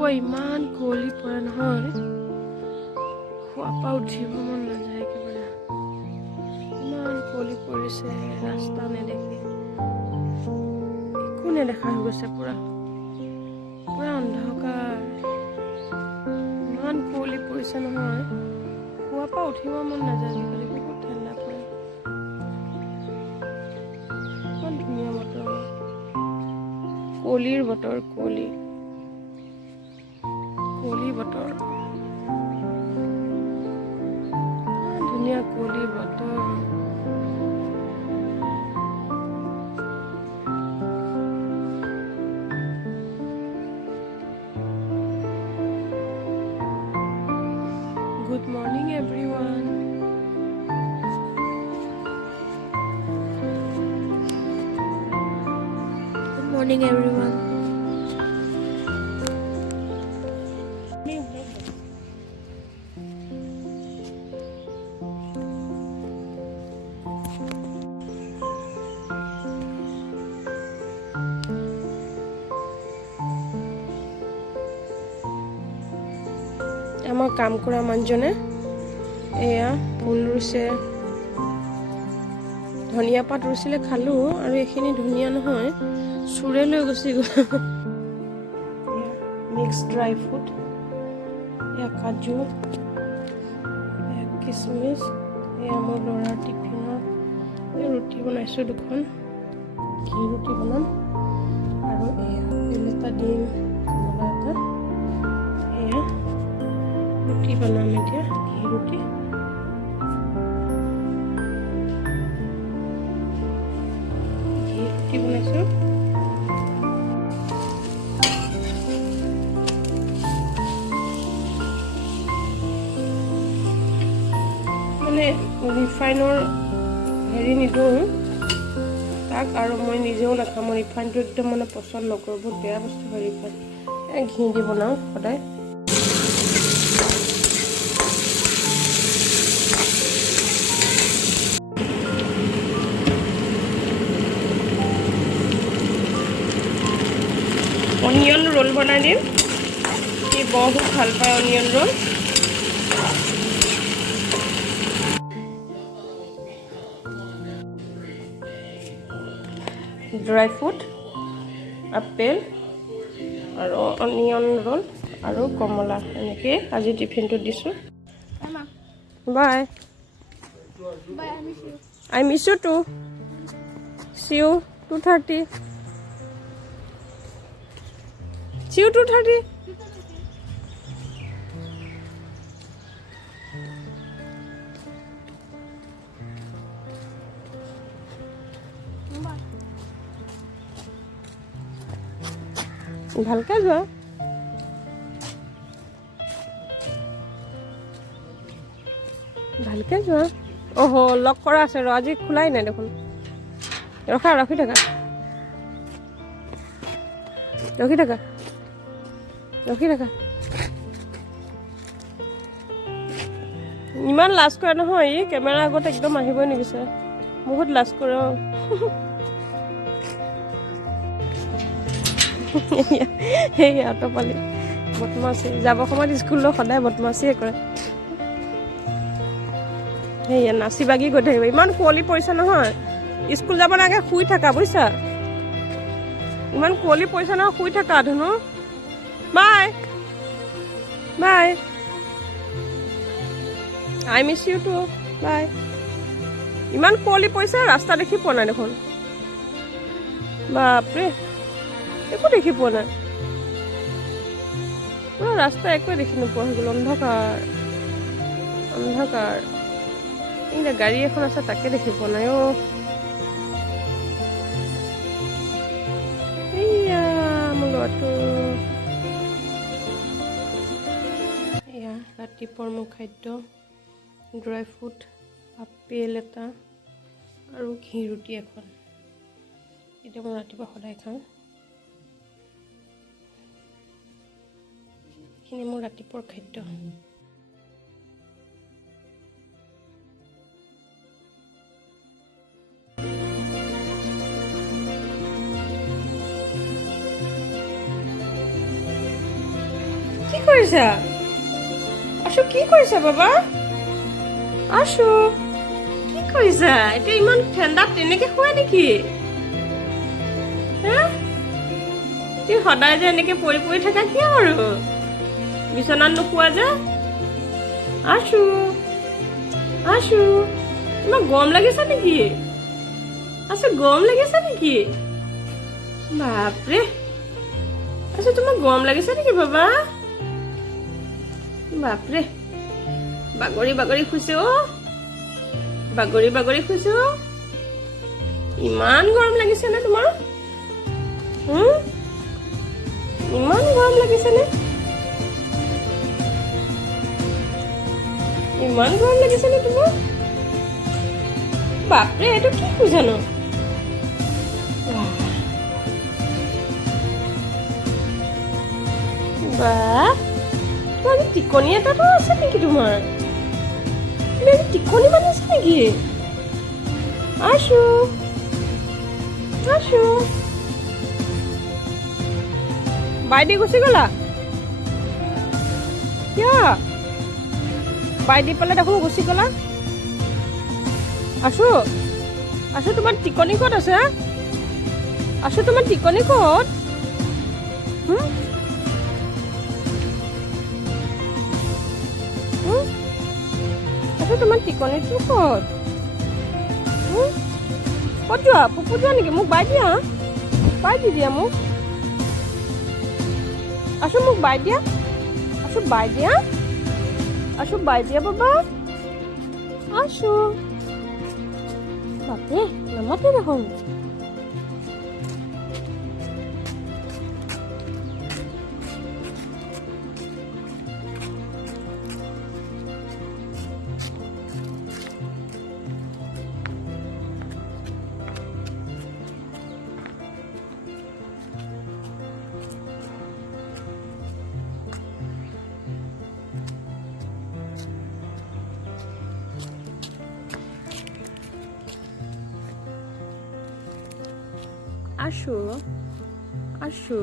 ৰাতিপুৱা ইমান কুঁৱলী পৰে নহয়, শুৱাৰ পৰা উঠিব মন নাযায় একেবাৰে। ইমান কুঁৱলী পৰিছে, ৰাস্তা নেদেখি একো নেদেখা হৈ গৈছে, পুৰা অন্ধকাৰ। ইমান কুঁৱলী পৰিছে নহয়, শুৱাৰ পৰা উঠিব মন নাযায় আজিকালি। বহুত ঠাণ্ডা পৰে, ইমান ধুনীয়া বতৰ, কুঁৱলীৰ বতৰ, কুঁৱলী বতৰ, ইমান ধুনীয়া কুঁৱলীৰ বতৰ। Good morning, everyone. Good morning, everyone. আমাৰ কাম কৰা মানুহজনে এয়া ফুল ৰুইছে, ধনিয়া পাত ৰুইছিলে, খালো। আৰু এইখিনি ধুনীয়া নহয়, চুৰে লৈ গুচি গ'ল। মিক্স ড্ৰাই ফ্ৰুট, এয়া কাজু, এয়া কিচমিচ, এয়া মোৰ ল'ৰাৰ টিফিনত ৰুটি বনাইছোঁ দুখন, ঘি ৰুটি বনাম। আৰু এয়া আপেল এটা দিম, কমলা এটা, এয়া ৰুটি বনাম এতিয়া, ঘি ৰুটি। বনাইছোঁ। মানে ৰিফাইনৰ হেৰি নিদিওঁ তাক, আৰু মই নিজেও নাখাওঁ। মই ৰিফাইনটো একদম মানে পচন্দ নকৰোঁ, বহুত বেয়া বস্তু হয় ৰিফাইন। ঘি দি বনাওঁ সদায়। অনিয়ন ৰোল বনাই দিম, সি বহুত ভাল পায় onion roll. Dry fruit, apple আৰু অনিয়ন ৰোল আৰু কমলা, এনেকৈ আজি টিফিনটো দিছোঁ। Bye, I miss you too, see you 2:30, see you 2:30. ভালকে যোৱা। ভালকে যোৱা। অহ, লক কৰা আছে ৰ, আজি খোলাই নাই দেখোন। ৰখা, ৰখি থাকা, ৰখি থাকা, ৰখি থাকা। ইমান লাজ কৰে নহয়, ই কেমেৰাৰ আগত একদম আহিবই নিবিচাৰে, বহুত লাজ কৰে। সেই অটপালি বদমাছি, যাব সময়ত স্কুললৈ সদায় বদমাছিয়ে কৰে। সেয়া নাচি বাগি গৈ থাকিব। ইমান কুঁৱলী পৰিছে নহয়, স্কুল যাব নালাগে, শুই থাকা বুজিছা। ইমান কুঁৱলী পৰিছে নহয়, শুই থাকা ধুনু। Bye bye, I miss you too, bye. ইমান কুঁৱলী পৰিছে, ৰাস্তা দেখি পোৱা নাই দেখোন। বাপৰে, একো দেখি পোৱা নাই, পুৰা ৰাস্তা একোৱে দেখি নোপোৱা হৈ গ'ল, অন্ধকাৰ অন্ধকাৰ। এইটা গাড়ী এখন আছে, তাকে দেখি পোৱা নাই। এইয়া মোৰ ল'ৰাটো। এয়া ৰাতিপুৱাৰ মোৰ খাদ্য, ড্ৰাই ফ্ৰুট, আপেল এটা আৰু ঘি ৰুটি এখন। এতিয়া মই ৰাতিপুৱা সদায় খাওঁ। এইখিনি মোৰ ৰাতিপুৱাৰ খাদ্য। কৰিছা? আশু কি কৰিছা বাবা? আশু কি কৰিছা? এতিয়া ইমান ঠাণ্ডাত তেনেকে শুৱা নেকি? তুমি সদায় যে এনেকে পৰি পৰি থাকা কিয় আৰু? বিচনাত নোশোৱা যে? আশু আশু তোমাক গৰম লাগিছে নেকি? আশু গৰম লাগিছে নেকি? বাপৰে আশু তোমাক গৰম লাগিছে নেকি বাবা? বাপৰে বাগৰি বাগৰি শুইছে অ, বাগৰি বাগৰি শুইছে অ। ইমান গৰম লাগিছে নে তোমাৰ? ইমান গৰম লাগিছে নে? ইমান গৰম লাগিছে নে তোমাৰ? বাপৰে এইটো কি বুজানো? বাহ, তোমাৰ টিকনি এটাতো আছে নেকি তোমাৰ? তুমি টিকনি মানিছা নেকি? আশু আশু বাইদি গুচি গলা কিয়? বাইদি পালে দেখোন গুচি গলা। আশু আশু তোমাৰ টিকনি ক'ত আছে? আশু তোমাৰ টিকনি ক'ত? আশু তোমাৰ টিকনিটো ক'ত? ক'ত যোৱা? পুপু যোৱা নেকি? মোক বাই দিয়া, বাই দি দিয়া মোক। আশু মোক বাই দিয়া, আশু বাই দিয়া, আশু বাই দিয়া বাবা। আশু বাপৰে নামাতে দেখোন। আশু আশু